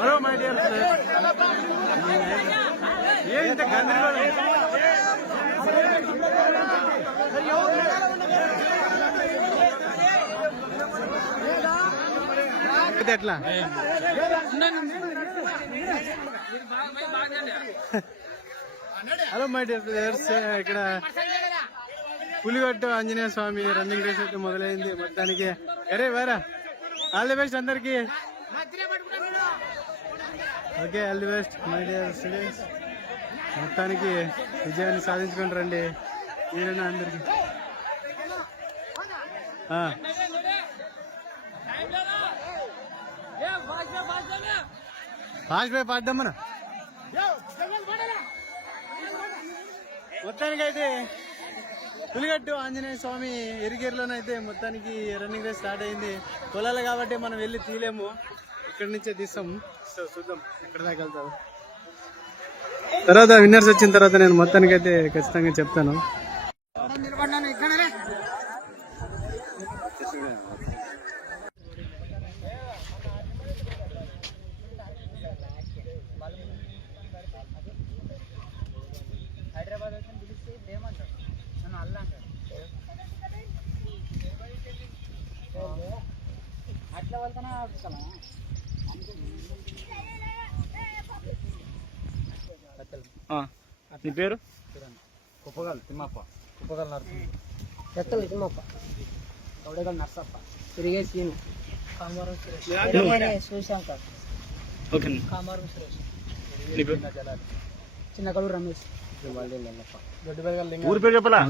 Hello my dear ఏంటి గందరగోళం ఎట్లా హలో మై డియర్ బ్రదర్స్, ఇక్కడ పులిగట్టు ఆంజనేయ స్వామి రన్నింగ్ రేస్ అయితే మొదలైంది మొత్తానికి. అరే వేరా ఆల్ ది బెస్ట్ అందరికి. Okay, all the best my dear students. మొత్తానికి విజయాన్ని సాధించుకుని రండి మీరైనా అందరికి. ఫాస్ట్ బై పాడమ్మా. మొత్తానికి అయితే పులిగట్టు ఆంజనేయ స్వామి ఎరిగేరులోనైతే మొత్తానికి రన్నింగ్ రేస్ స్టార్ట్ అయింది. పొలాలు కాబట్టి మనం వెళ్ళి తీయలేము, ఇక్కడి నుంచే తీస్తాం. సో చూద్దాం ఎక్కడ దాకా వెళ్తాం. తర్వాత విన్నర్స్ వచ్చిన తర్వాత నేను మొత్తానికి అయితే ఖచ్చితంగా చెప్తాను. నీ పేరు? కుప్పగల్ తిమ్మప్ప, కుప్పగల్ నరసింహ, ఎత్తలు తిమ్మప్ప, గౌడగల్ నర్సప్ప, తిరిగే సీను, కామారం సురేష్, శివశంకర్, కామారం సురేష్, చిన్నకడు రమేష్, ఊరి పేరు చెప్పలా?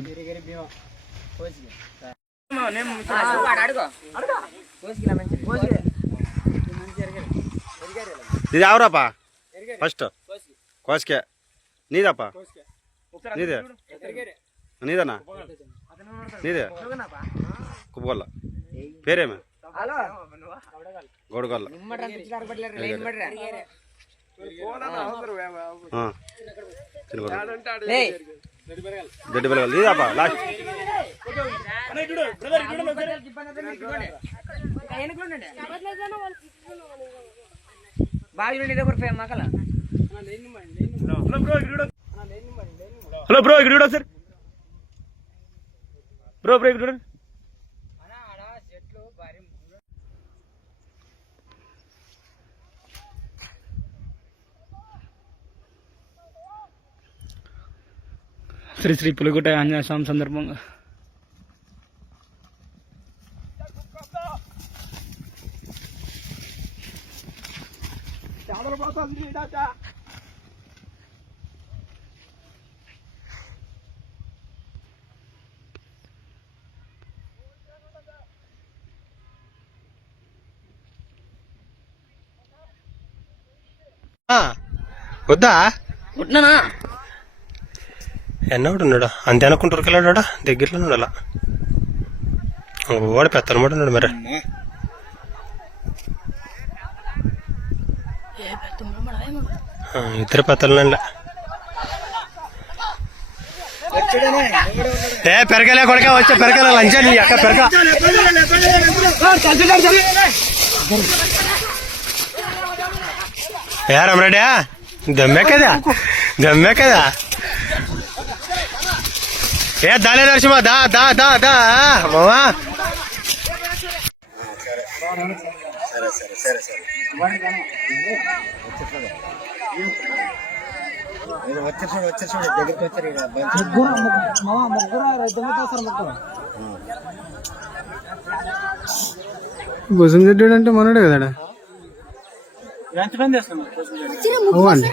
ఇది ఎవరాపా? ఫస్ట్ కోసుకే నీదప్పా? నీదే నీదనా? నీదే కుప్పగొల్ల. పేరేమే? గోడగొల్ల. దొడ్డిపల్లి నీదప్పా? లాస్ట్ హలో బ్రో, ఇక్కడ సార్ బ్రో ఇక్కడ శ్రీ శ్రీ పులిగుట్ట ఆంజనేయ స్వామి సందర్భంగా వద్దా ఉంటున్నానా? ఎన్నోడు ఉన్నాడు అంతే అనుకుంటారు వెళ్ళాడా దగ్గరలో ఉండాల. వాడు పెత్తనమాట ఉన్నాడు మరి. ఇద్దరు పెత్తలు పెరగలే కొడక వచ్చా పెరగల లంచా నీ అక్క పెరగ ఏ రమరెడ్డా దమ్మే కదా ఏ దాలే నరసింహ దా దా దా దా మామా. భుజం చెడ్డాడు అంటే మనడే కదా. అవ్వండి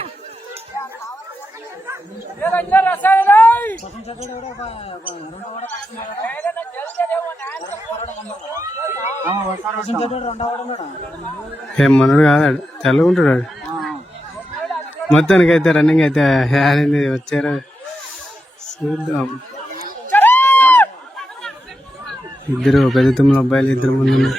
ఏం మనడు కాదాడు, తెల్లగుంటాడు. మొత్తానికి అయితే రన్నింగ్ అయితే ఆడింది. వచ్చారు చూద్దాం. ఇద్దరు పెద్ద తమ్ముడు అబ్బాయిలు ఇద్దరు ముందు.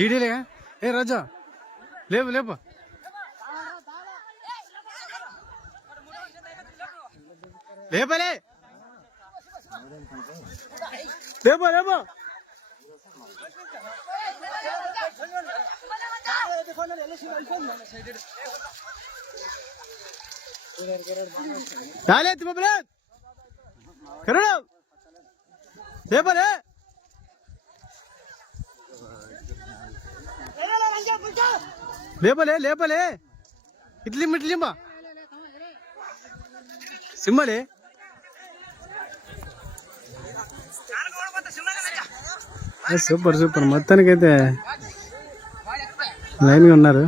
ఈడీలేగా ఏ రాజా లేపు లేపు లేపలే లేపో లేపో చాలే తిమ్మలే కరుణ లేపలే లేపలే లేపలే ఇట్లిమ్మ సింహలే సూపర్ సూపర్ మొత్తానికైతే లైన్గా ఉన్నారు.